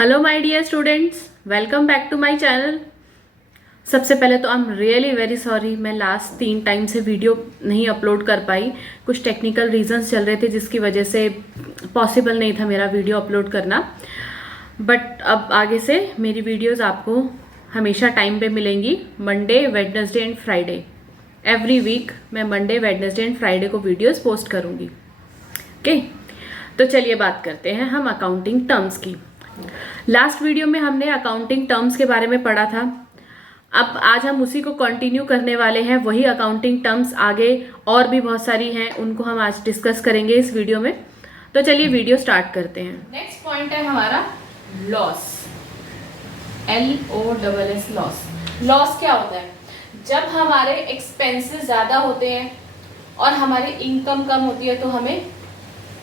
Hello my dear students, welcome back to my channel. सबसे पहले तो I am really very sorry, मैं last 3 time से video नहीं अपलोड कर पाई। कुछ टेक्निकल रीजंस चल रहे थे जिसकी वजह से पॉसिबल नहीं था मेरा वीडियो अपलोड करना। बट अब आगे से मेरी वीडियोस आपको हमेशा टाइम पे मिलेंगी, Monday, Wednesday and Friday. Every week मैं मंडे, वेडनेसडे एंड फ्राइडे को वीडियोस पोस्ट करूँगी। ओके, तो चलिए बात करते हैं हम अकाउंटिंग टर्म्स की। लास्ट वीडियो में हमने अकाउंटिंग टर्म्स के बारे में पढ़ा था। अब आज हम उसी को कंटिन्यू करने वाले हैं। वही अकाउंटिंग टर्म्स आगे और भी बहुत सारी हैं, उनको हम आज डिस्कस करेंगे इस वीडियो में। तो चलिए वीडियो स्टार्ट करते हैं। नेक्स्ट पॉइंट है हमारा लॉस, LOSS लॉस। लॉस क्या होता है? जब हमारे एक्सपेंसेस ज्यादा होते हैं और हमारी इनकम कम होती है तो हमें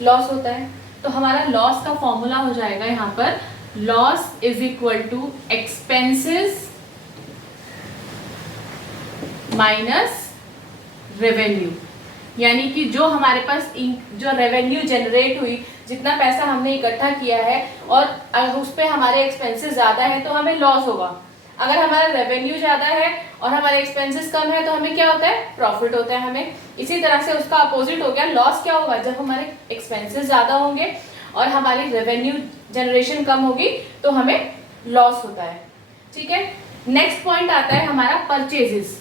लॉस होता है। तो हमारा लॉस का फॉर्मूला हो जाएगा यहाँ पर, loss is equal to expenses minus revenue. यानी कि जो हमारे पास जो रेवेन्यू जनरेट हुई, जितना पैसा हमने इकट्ठा किया है और उस पर हमारे एक्सपेंसेस ज्यादा है तो हमें लॉस होगा। अगर हमारा रेवेन्यू ज्यादा है और हमारे एक्सपेंसेस कम है तो हमें क्या होता है? प्रॉफिट होता है हमें। इसी तरह से उसका अपोजिट हो गया, लॉस क्या होगा? जब हमारे एक्सपेंसेस ज्यादा होंगे और हमारी रेवेन्यू जनरेशन कम होगी तो हमें लॉस होता है। ठीक है, नेक्स्ट पॉइंट आता है हमारा परचेजेस।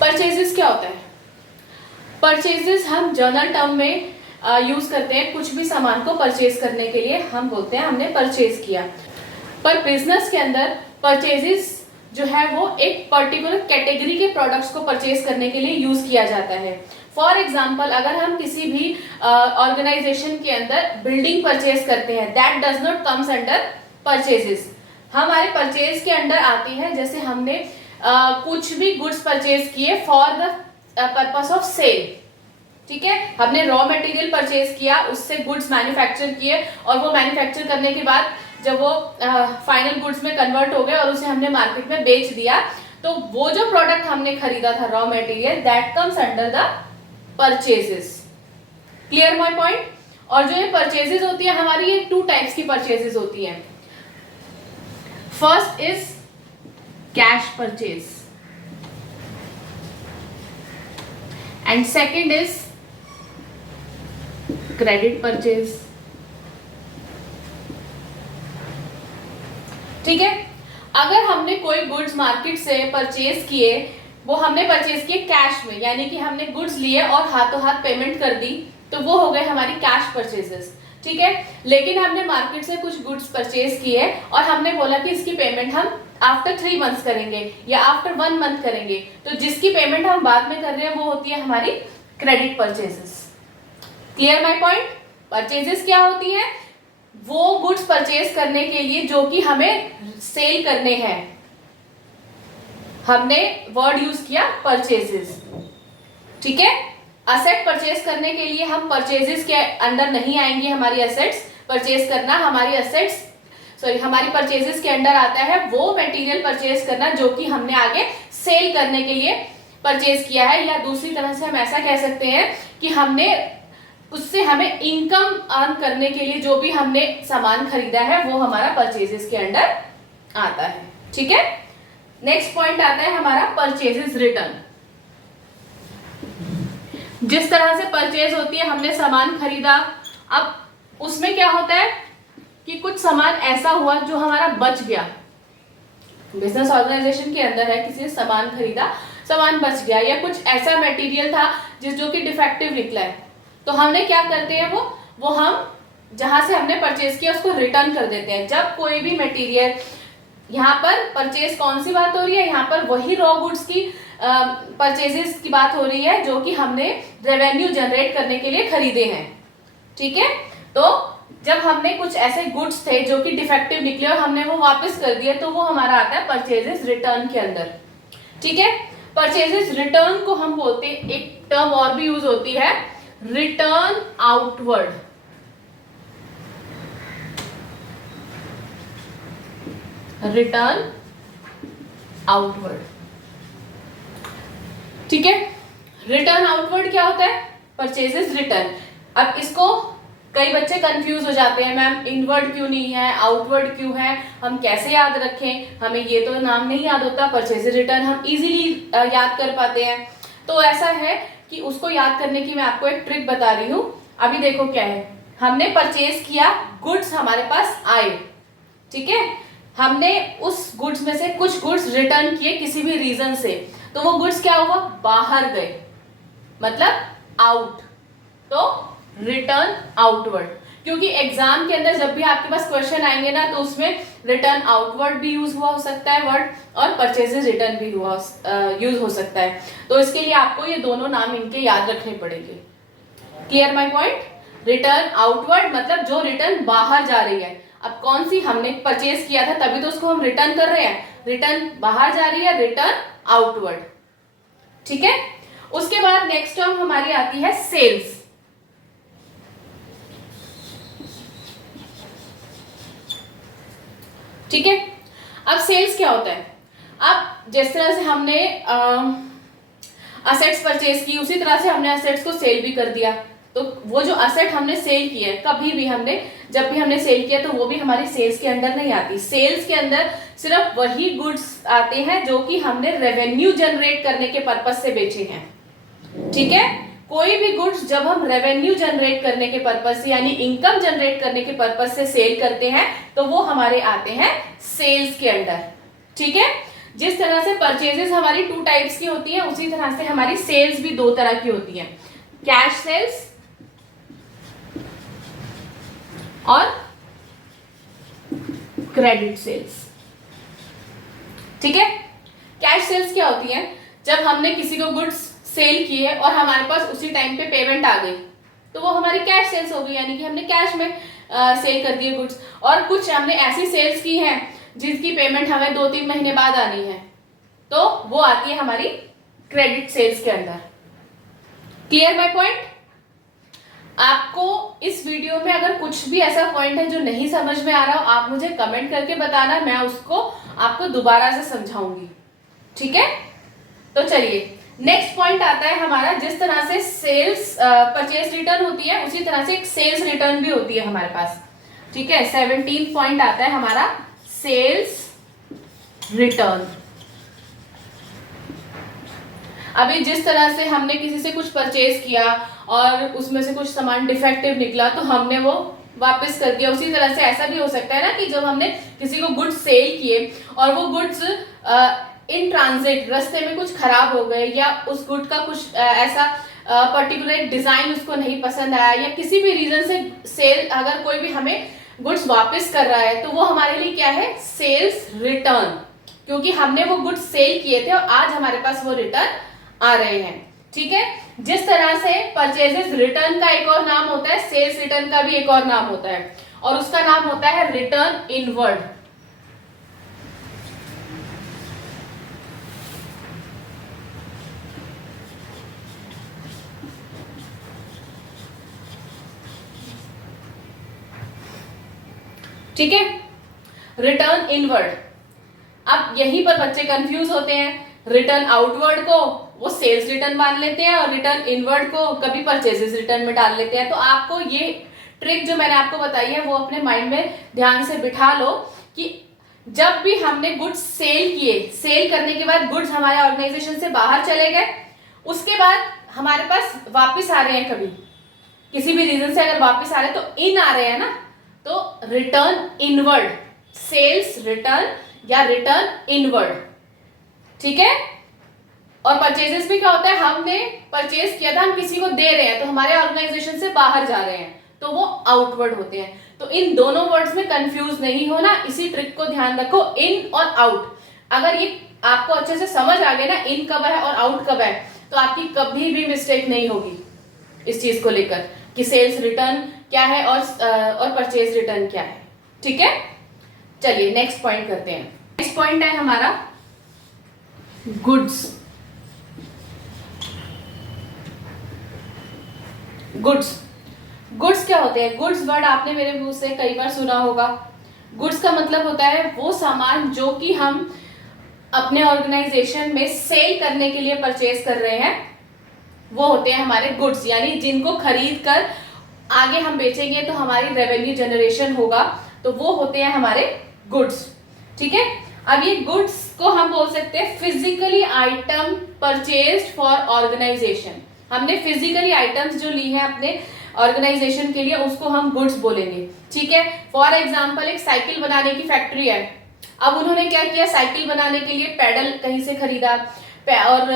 परचेजेस क्या होता है? परचेजेस हम जर्नल टर्म में यूज करते हैं। कुछ भी सामान को परचेज करने के लिए हम बोलते हैं हमने परचेज किया। पर बिजनेस के अंदर परचेजेस जो है वो एक पर्टिकुलर कैटेगरी के प्रोडक्ट्स को परचेज करने के लिए यूज किया जाता है। फॉर एग्जाम्पल, अगर हम किसी भी ऑर्गेनाइजेशन के अंदर बिल्डिंग परचेज करते हैं, that does not comes under purchases. हमारे परचेज के अंडर आती है जैसे हमने कुछ भी गुड्स परचेज किए for the purpose of sale. ठीक है, हमने रॉ मटेरियल परचेज किया, उससे गुड्स मैन्युफैक्चर किए और वो मैन्युफैक्चर करने के बाद जब वो फाइनल गुड्स में कन्वर्ट हो गए और उसे हमने मार्केट में बेच दिया, तो वो जो प्रोडक्ट हमने खरीदा था raw material, that comes under the purchases. Clear my point? और जो ये परचेजेस होती है हमारी, ये 2 टाइप्स की परचेजेस होती है। First is cash purchase and second is credit purchase. ठीक है, अगर हमने कोई गुड्स मार्केट से परचेज किए, वो हमने परचेज किए कैश में, यानी कि हमने गुड्स लिए और हाथों हाथ पेमेंट कर दी, तो वो हो गए हमारी कैश परचेजेस। ठीक है, लेकिन हमने मार्केट से कुछ गुड्स परचेज किए और हमने बोला कि इसकी पेमेंट हम आफ्टर 3 मंथ्स करेंगे या आफ्टर 1 मंथ करेंगे, तो जिसकी पेमेंट हम बाद में कर रहे हैं वो होती है हमारी credit purchases. Clear my point? Purchases क्या होती है? वो गुड्स परचेज करने के लिए जो कि हमें सेल करने हैं, हमने वर्ड यूज किया परचेजेस। ठीक है, असेट परचेज करने के लिए हम परचेजेस के अंदर नहीं आएंगे। हमारी असेट्स परचेज करना, हमारी परचेजेस के अंदर आता है वो मटेरियल परचेज करना जो कि हमने आगे सेल करने के लिए परचेज किया है, या दूसरी तरह से हम ऐसा कह सकते हैं कि हमने उससे हमें इनकम अर्न करने के लिए जो भी हमने सामान खरीदा है वो हमारा परचेजेस के अंडर आता है। ठीक है, नेक्स्ट पॉइंट आता है हमारा परचेजेस रिटर्न। जिस तरह से परचेज होती है, हमने सामान खरीदा, अब उसमें क्या होता है कि कुछ सामान ऐसा हुआ जो हमारा बच गया। बिजनेस ऑर्गेनाइजेशन के अंदर है, किसी ने सामान खरीदा, सामान बच गया, या कुछ ऐसा मटेरियल था जो कि डिफेक्टिव निकला है, तो हमने क्या करते हैं वो हम जहां से हमने परचेज किया उसको रिटर्न कर देते हैं। जब कोई भी मटेरियल, यहाँ पर परचेज कौन सी बात हो रही है? यहाँ पर वही रॉ गुड्स की परचेजेस की बात हो रही है जो कि हमने रेवेन्यू जनरेट करने के लिए खरीदे हैं। ठीक है, तो जब हमने कुछ ऐसे गुड्स थे जो कि डिफेक्टिव निकले और हमने वो वापस कर दिए, तो वो हमारा आता है परचेजेस रिटर्न के अंदर। ठीक है, परचेजेस रिटर्न को हम बोलते हैं, एक टर्म और भी यूज होती है, रिटर्न आउटवर्ड। Return outward. ठीक है, रिटर्न आउटवर्ड क्या होता है? Purchases return. अब इसको कई बच्चे कंफ्यूज हो जाते हैं, मैम इनवर्ड क्यों नहीं है, आउटवर्ड क्यों है, हम कैसे याद रखें, हमें ये तो नाम नहीं याद होता। परचेजेस रिटर्न हम इजीली याद कर पाते हैं। तो ऐसा है कि उसको याद करने की मैं आपको एक ट्रिक बता रही हूँ। अभी देखो क्या है, हमने परचेज किया, गुड्स हमारे पास आए, ठीक है, हमने उस गुड्स में से कुछ गुड्स रिटर्न किए किसी भी रीजन से, तो वो गुड्स क्या हुआ, बाहर गए, मतलब आउट, तो रिटर्न आउटवर्ड। क्योंकि एग्जाम के अंदर जब भी आपके पास क्वेश्चन आएंगे ना, तो उसमें रिटर्न आउटवर्ड भी यूज हुआ हो सकता है वर्ड, और परचेजेस रिटर्न भी यूज हो सकता है। तो इसके लिए आपको ये दोनों नाम इनके याद रखने पड़ेंगे। Clear my point? Return outward मतलब जो रिटर्न बाहर जा रही है। अब कौन सी, हमने परचेज किया था तभी तो उसको हम रिटर्न कर रहे हैं, रिटर्न बाहर जा रही है, रिटर्न आउटवर्ड, ठीक है। उसके बाद नेक्स्ट टर्म हमारी आती है सेल्स। ठीक है, अब सेल्स क्या होता है? अब जिस तरह से हमने असेट्स परचेज की, उसी तरह से हमने असेट्स को सेल भी कर दिया। तो वो जो असेट हमने सेल किया है, कभी भी हमने जब भी हमने सेल किया तो वो भी हमारी सेल्स के अंदर नहीं आती। सेल्स के अंदर सिर्फ वही गुड्स आते हैं जो कि हमने रेवेन्यू जनरेट करने के पर्पज से बेचे हैं, ठीक है। कोई भी गुड्स जब हम रेवेन्यू जनरेट करने के पर्पज से, यानी इनकम जनरेट करने के पर्पज से सेल करते हैं, तो वो हमारे आते हैं सेल्स के अंडर, ठीक है। जिस तरह से परचेजेस हमारी 2 टाइप्स की होती है, उसी तरह से हमारी सेल्स भी 2 तरह की होती है, कैश सेल्स और क्रेडिट सेल्स, ठीक है। कैश सेल्स क्या होती है? जब हमने किसी को गुड्स सेल किए और हमारे पास उसी टाइम पे पेमेंट आ गई, तो वो हमारी कैश सेल्स हो गई, यानी कि हमने कैश में सेल कर दिए गुड्स। और कुछ हमने ऐसी सेल्स की हैं जिसकी पेमेंट हमें 2-3 महीने बाद आनी है, तो वो आती है हमारी क्रेडिट सेल्स के अंदर। Clear my point? आपको इस वीडियो में अगर कुछ भी ऐसा पॉइंट है जो नहीं समझ में आ रहा हो, आप मुझे कमेंट करके बताना, मैं उसको आपको दोबारा से समझाऊंगी, ठीक है। तो चलिए नेक्स्ट पॉइंट आता है हमारा, जिस तरह से सेल्स परचेज रिटर्न होती है, उसी तरह से एक सेल्स रिटर्न भी होती है हमारे पास, ठीक है। 17 पॉइंट आता है हमारा सेल्स रिटर्न। अभी जिस तरह से हमने किसी से कुछ परचेज किया और उसमें से कुछ सामान डिफेक्टिव निकला, तो हमने वो वापस कर दिया, उसी तरह से ऐसा भी हो सकता है ना कि जब हमने किसी को गुड्स सेल किए और वो गुड्स इन ट्रांजिट रास्ते में कुछ खराब हो गए, या उस गुड का कुछ ऐसा पर्टिकुलर डिजाइन उसको नहीं पसंद आया, या किसी भी रीजन से सेल, अगर कोई भी हमें गुड्स वापस कर रहा है, तो वो हमारे लिए क्या है, सेल्स रिटर्न, क्योंकि हमने वो गुड्स सेल किए थे और आज हमारे पास वो रिटर्न आ रहे हैं, ठीक है। जिस तरह से परचेजेस रिटर्न का एक और नाम होता है, सेल्स रिटर्न का भी एक और नाम होता है, और उसका नाम होता है रिटर्न इनवर्ड। ठीक है, रिटर्न इनवर्ड। अब यहीं पर बच्चे कंफ्यूज होते हैं, रिटर्न आउटवर्ड को वो सेल्स रिटर्न मान लेते हैं और रिटर्न इनवर्ड को कभी परचेजेस रिटर्न में डाल लेते हैं। तो आपको ये ट्रिक जो मैंने आपको बताई है वो अपने माइंड में ध्यान से बिठा लो कि जब भी हमने गुड्स सेल किए, सेल करने के बाद गुड्स हमारे ऑर्गेनाइजेशन से बाहर चले गए, उसके बाद हमारे पास वापिस आ रहे हैं, कभी किसी भी रीजन से अगर वापिस आ रहे हैं तो इन आ रहे हैं ना, तो रिटर्न इनवर्ड, सेल्स रिटर्न या रिटर्न इनवर्ड, ठीक है। और परचेजेस भी क्या होता है, हमने परचेज किया था, हम किसी को दे रहे हैं, तो हमारे ऑर्गेनाइजेशन से बाहर जा रहे हैं, तो वो आउटवर्ड होते हैं। तो इन दोनों वर्ड्स में कंफ्यूज नहीं होना, इसी ट्रिक को ध्यान रखो, इन और आउट। अगर ये आपको अच्छे से समझ आ गए ना, इन कब है और आउट कब है, तो आपकी कभी भी मिस्टेक नहीं होगी इस चीज को लेकर कि सेल्स रिटर्न क्या है और परचेज रिटर्न क्या है, ठीक है। चलिए नेक्स्ट पॉइंट करते हैं। नेक्स्ट पॉइंट है हमारा गुड्स। गुड्स क्या होते हैं? गुड्स वर्ड आपने मेरे मुंह से कई बार सुना होगा। गुड्स का मतलब होता है वो सामान जो कि हम अपने ऑर्गेनाइजेशन में सेल करने के लिए परचेज कर रहे हैं, वो होते हैं हमारे गुड्स, यानी जिनको खरीद कर आगे हम बेचेंगे तो हमारी रेवेन्यू जनरेशन होगा, तो वो होते हैं हमारे गुड्स। ठीक है, अब ये गुड्स को हम बोल सकते हैं physically item purchased for organisation. हमने फिजिकली आइटम्स जो ली हैं अपने ऑर्गेनाइजेशन के लिए, उसको हम गुड्स बोलेंगे। ठीक है, फॉर एग्जांपल एक साइकिल बनाने की फैक्ट्री है, अब उन्होंने क्या किया, साइकिल बनाने के लिए पैडल कहीं से खरीदा और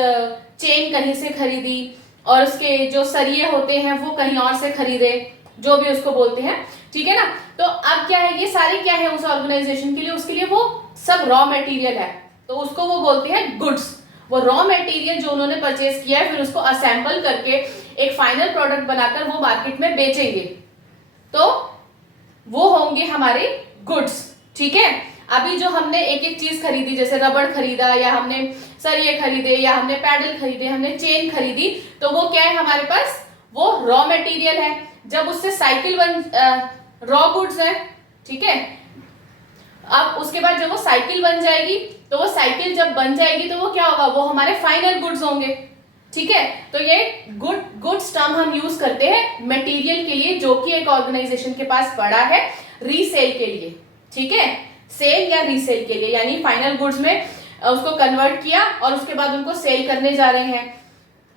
चेन कहीं से खरीदी, और उसके जो सरिये होते हैं वो कहीं और से खरीदे, जो भी उसको बोलते हैं। ठीक है ना, तो अब क्या है, ये सारे क्या है उस ऑर्गेनाइजेशन के लिए, उसके लिए वो सब रॉ मटेरियल है, तो उसको वो बोलते हैं गुड्स। वो रॉ मटेरियल जो उन्होंने परचेज किया है, फिर उसको असेंबल करके एक फाइनल प्रोडक्ट बनाकर वो मार्केट में बेचेंगे, तो वो होंगे हमारे गुड्स। ठीक है, अभी जो हमने एक एक चीज खरीदी, जैसे रबड़ खरीदा, या हमने सरिये खरीदे, या हमने पैडल खरीदे, हमने चेन खरीदी, तो वो क्या है हमारे पास, वो रॉ मटेरियल है। जब उससे साइकिल बन रॉ गुड्स है। ठीक है, अब उसके बाद जब वो साइकिल बन जाएगी, तो वो साइकिल जब बन जाएगी तो वो क्या होगा, वो हमारे फाइनल गुड्स होंगे। ठीक है, तो ये गुड्स टर्म हम यूज करते हैं मटेरियल के लिए जो कि एक ऑर्गेनाइजेशन के पास पड़ा है रीसेल के लिए। ठीक है, सेल या रीसेल के लिए, यानी फाइनल गुड्स में उसको कन्वर्ट किया और उसके बाद उनको सेल करने जा रहे हैं,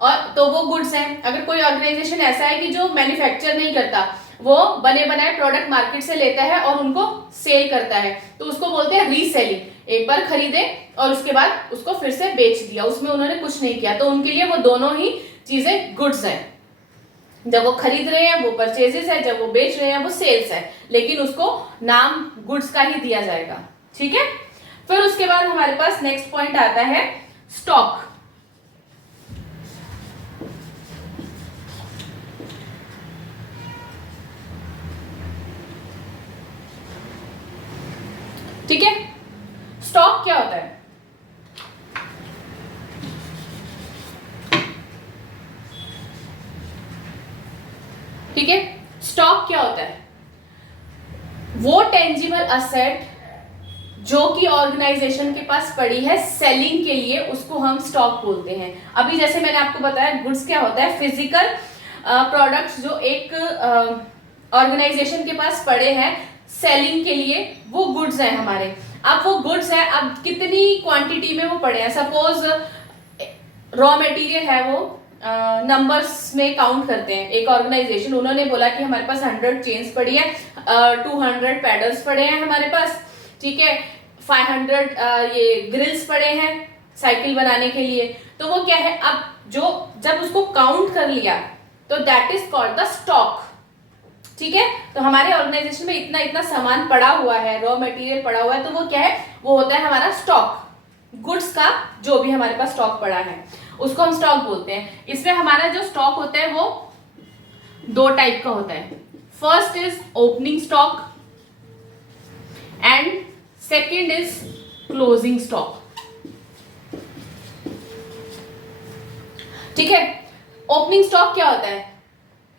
और तो वो गुड्स हैं। अगर कोई ऑर्गेनाइजेशन ऐसा है कि जो मैन्युफैक्चर नहीं करता, वो बने बनाए प्रोडक्ट मार्केट से लेता है और उनको सेल करता है, तो उसको बोलते हैं रीसेलिंग। एक बार खरीदे और उसके बाद उसको फिर से बेच दिया, उसमें उन्होंने कुछ नहीं किया, तो उनके लिए वो दोनों ही चीजें गुड्स हैं। जब वो खरीद रहे हैं वो परचेजेस है, जब वो बेच रहे हैं वो सेल्स है, लेकिन उसको नाम गुड्स का ही दिया जाएगा। ठीक है, फिर उसके बाद हमारे पास नेक्स्ट पॉइंट आता है स्टॉक। ठीक है, स्टॉक क्या होता है? ठीक है, स्टॉक क्या होता है? वो टेंजिबल असेट जो कि ऑर्गेनाइजेशन के पास पड़ी है सेलिंग के लिए, उसको हम स्टॉक बोलते हैं। अभी जैसे मैंने आपको बताया, गुड्स क्या होता है, फिजिकल प्रोडक्ट्स जो एक ऑर्गेनाइजेशन के पास पड़े हैं सेलिंग के लिए, वो गुड्स हैं हमारे। अब वो गुड्स है, अब कितनी क्वांटिटी में वो पड़े हैं, सपोज रॉ मटेरियल है, वो नंबर्स में काउंट करते हैं। एक ऑर्गेनाइजेशन, उन्होंने बोला कि हमारे पास 100 चेन्स पड़ी है, 200 पैडल्स पड़े हैं हमारे पास, ठीक है, 500 ये ग्रिल्स पड़े हैं साइकिल बनाने के लिए, तो वो क्या है, अब जो जब उसको काउंट कर लिया तो that is called the stock. ठीक है, तो हमारे ऑर्गेनाइजेशन में इतना इतना सामान पड़ा हुआ है, रॉ मटेरियल पड़ा हुआ है, तो वो क्या है, वो होता है हमारा स्टॉक। गुड्स का जो भी हमारे पास स्टॉक पड़ा है उसको हम स्टॉक बोलते हैं। इसमें हमारा जो स्टॉक होता है वो दो टाइप का होता है। First is opening stock and second is closing stock. ठीक है, ओपनिंग स्टॉक क्या होता है,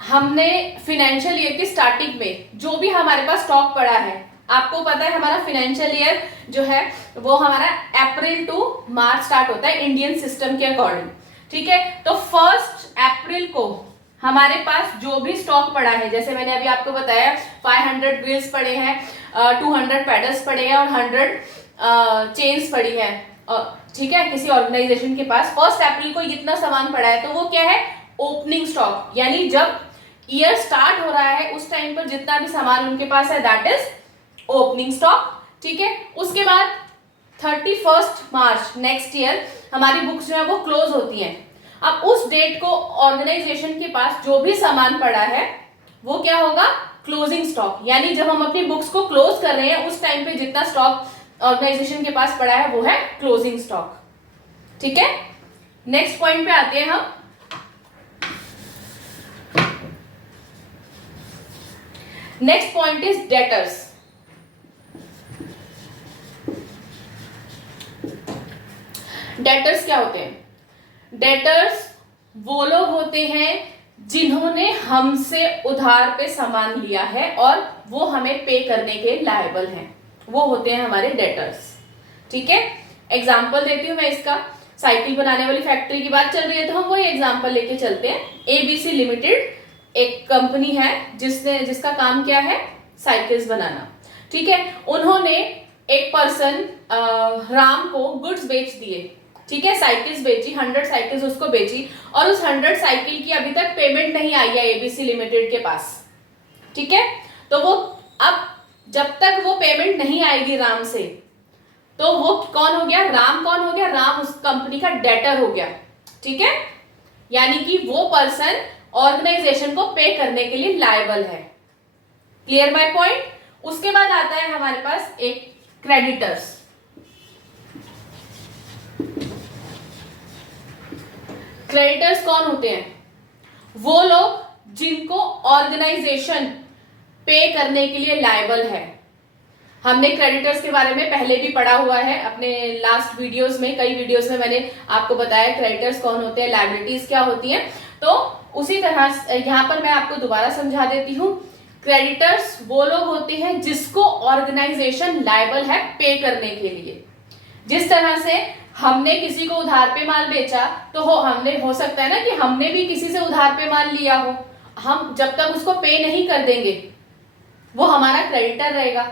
हमने फाइनेंशियल ईयर की स्टार्टिंग में जो भी हमारे पास स्टॉक पड़ा है, आपको पता है हमारा फाइनेंशियल ईयर जो है वो हमारा अप्रैल टू मार्च स्टार्ट होता है इंडियन सिस्टम के अकॉर्डिंग। ठीक है, तो 1 अप्रैल को हमारे पास जो भी स्टॉक पड़ा है, जैसे मैंने अभी आपको बताया 500 ग्रिल्स पड़े हैं, 200 पैडल्स पड़े हैं और 100 चेन्स पड़ी है, ठीक है, किसी ऑर्गेनाइजेशन के पास 1 अप्रैल को इतना सामान पड़ा है, तो वो क्या है, ओपनिंग स्टॉक। यानी जब ईयर स्टार्ट हो रहा है उस टाइम पर जितना भी सामान उनके पास है दैट इज ओपनिंग स्टॉक। ठीक है, उसके बाद 31 मार्च नेक्स्ट ईयर हमारी बुक्स जो है वो क्लोज होती हैं। अब उस डेट को ऑर्गेनाइजेशन के पास जो भी सामान पड़ा है वो क्या होगा, क्लोजिंग स्टॉक। यानी जब हम अपनी बुक्स को क्लोज कर रहे हैं उस टाइम पे जितना स्टॉक ऑर्गेनाइजेशन के पास पड़ा है वो है क्लोजिंग स्टॉक। ठीक है, नेक्स्ट पॉइंट पे आते हैं हम। Next point is debtors. Debtors क्या होते हैं? डेटर्स वो लोग होते हैं जिन्होंने हमसे उधार पे सामान लिया है और वो हमें पे करने के लायबल हैं, वो होते हैं हमारे डेटर्स। ठीक है, एग्जाम्पल देती हूं मैं इसका। साइकिल बनाने वाली फैक्ट्री की बात चल रही है तो हम वही एग्जांपल लेके चलते हैं। एबीसी लिमिटेड एक कंपनी है जिसका काम क्या है, साइकिल्स बनाना। ठीक है, उन्होंने एक पर्सन राम को गुड्स बेच दिए। ठीक है, साइकिल्स बेची, 100 साइकिल्स उसको बेची और उस 100 साइकिल की अभी तक पेमेंट नहीं आई है एबीसी लिमिटेड के पास। ठीक है, तो वो अब जब तक वो पेमेंट नहीं आएगी राम से, तो वो कौन हो गया, राम कौन हो गया, राम उस कंपनी का डेटर हो गया। ठीक है, यानी कि वो पर्सन ऑर्गेनाइजेशन को पे करने के लिए लायबल है। Clear my point. उसके बाद आता है हमारे पास एक क्रेडिटर्स। क्रेडिटर्स कौन होते हैं, वो लोग जिनको ऑर्गेनाइजेशन पे करने के लिए लायबल है। हमने क्रेडिटर्स के बारे में पहले भी पढ़ा हुआ है अपने लास्ट वीडियोस में, कई वीडियोस में मैंने आपको बताया क्रेडिटर्स कौन होते हैं, लायबिलिटीज क्या होती हैं। तो उसी तरह यहां पर मैं आपको दोबारा समझा देती हूं। क्रेडिटर्स वो लोग होते हैं जिसको ऑर्गेनाइजेशन लायबल है पे करने के लिए। जिस तरह से हमने किसी को उधार पे माल बेचा तो हमने हो सकता है ना कि हमने भी किसी से उधार पे माल लिया हो, हम जब तक उसको पे नहीं कर देंगे वो हमारा क्रेडिटर रहेगा।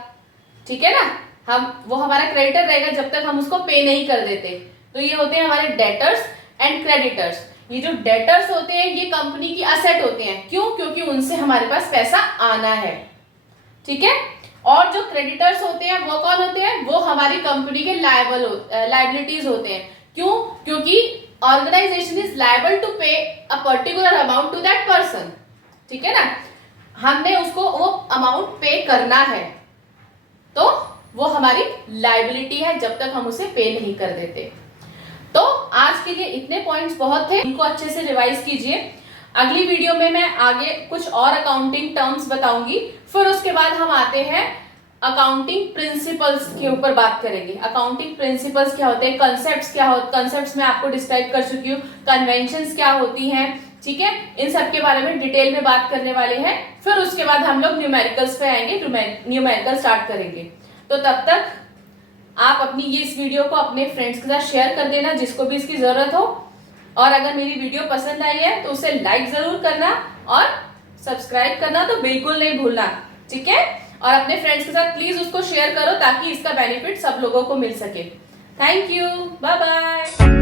ठीक है ना, वो हमारा क्रेडिटर रहेगा जब तक हम उसको पे नहीं कर देते। तो ये होते हैं हमारे डेटर्स एंड क्रेडिटर्स। ये जो डेटर्स होते हैं ये कंपनी की असेट होते हैं। क्यों? क्योंकि उनसे हमारे पास पैसा आना है। ठीक है, और जो क्रेडिटर्स होते हैं वो कौन होते हैं, वो हमारी कंपनी के लायबिलिटीज होते हैं। क्यों? क्योंकि organisation is liable to pay a particular amount to that person. ठीक है ना, हमने उसको वो अमाउंट पे करना है तो वो हमारी लायबिलिटी है जब तक हम उसे पे नहीं कर देते। तो आज के लिए इतने पॉइंट्स बहुत थे, इनको अच्छे से रिवाइज कीजिए। अगली वीडियो में मैं आगे कुछ और अकाउंटिंग टर्म्स बताऊंगी, फिर उसके बाद हम आते हैं अकाउंटिंग प्रिंसिपल्स के ऊपर बात करेंगे। अकाउंटिंग प्रिंसिपल्स क्या होते हैं, कंसेप्ट्स क्या होते, कंसेप्ट्स मैं आपको डिस्क्राइब कर चुकी हूँ, कन्वेंशंस क्या होती हैं। ठीक है, इन सब के बारे में डिटेल में बात करने वाले हैं। फिर उसके बाद हम लोग न्यूमेरिकल्स पे आएंगे, न्यूमेरिकल स्टार्ट करेंगे। तो तब तक आप अपनी ये इस वीडियो को अपने फ्रेंड्स के साथ शेयर कर देना जिसको भी इसकी जरूरत हो। और अगर मेरी वीडियो पसंद आई है तो उसे लाइक जरूर करना और सब्सक्राइब करना तो बिल्कुल नहीं भूलना। ठीक है, और अपने फ्रेंड्स के साथ प्लीज उसको शेयर करो ताकि इसका बेनिफिट सब लोगों को मिल सके। Thank you, bye bye.